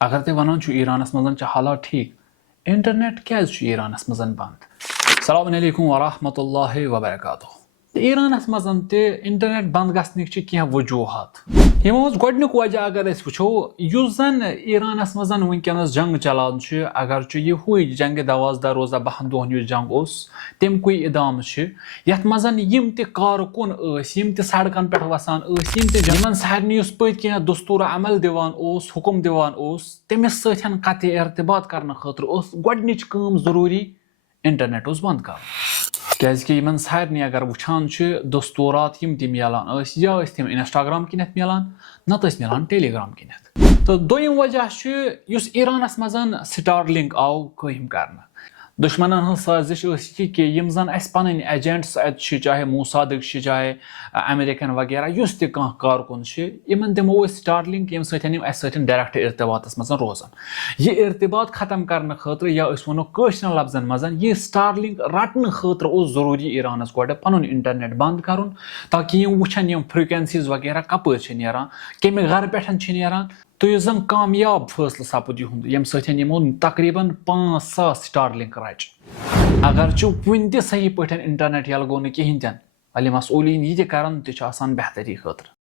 अगर ते वनान ईरानस मज हालात ठीक इंटरनेट क्या ईरानस मज बंद। अस्सलामु अलैकुम वरहमतुल्लाहि वबरकातुहू। ईरानस मज इंटरनेट बंद गसनिक क्या वजूहत यमो गोडनुक वजह अगर वो जन ईरानस मज वनकस जंग चलान अगर यह हुई जंग दवाजदा रोजा 12 दोहन जंग तमुक इदाम यथ मज यम त कारकुन यम त सड़कन पे वसान यमन सारे पत किन दस्तूर अमल दिवान हुकुम दिवान तमिस सतन कत इर्तिबात करने खतर गोडनिच काम जरूरी इंटरनेट बंद कर क्या यमन सारे अगर वुचान दस्तूरात यम त मिलान या तम इंस्टाग्राम किन मिलान नत मिलान टेलीग्राम किन। तो दोयम वजह ईरानस मज स्टारलिंक आव कयम कर दुश्मन हज साजिश कि यम जन पन एजेंट्स चाहे मूसादिक चाहे अमेरिकन वगैरह उस कारकुन इन दिमो स्टारलिंक यम सतन डायरेक्ट इर्तिबात मज रोजान यह इर्तिबात खत्म करने खतर या वनो कशरन लफ्जन मज यह स्टारलिंक रटने खतर जरूरी ईरानस गोड पन इंटरनेट बंद कर ताकि यम वुचन यम फ्रिक्वेंसीज वगैरह कपर नारान कमे घर पे नारान। तो यह जन कामयाब फैसल सपद यम यम सतन तकरीबन 5,000 स्टारलिंक रच अगर वन सही पे इंटरनेट यल गो कहें तन अली मसूलीन यह कर बेहतरी खतर।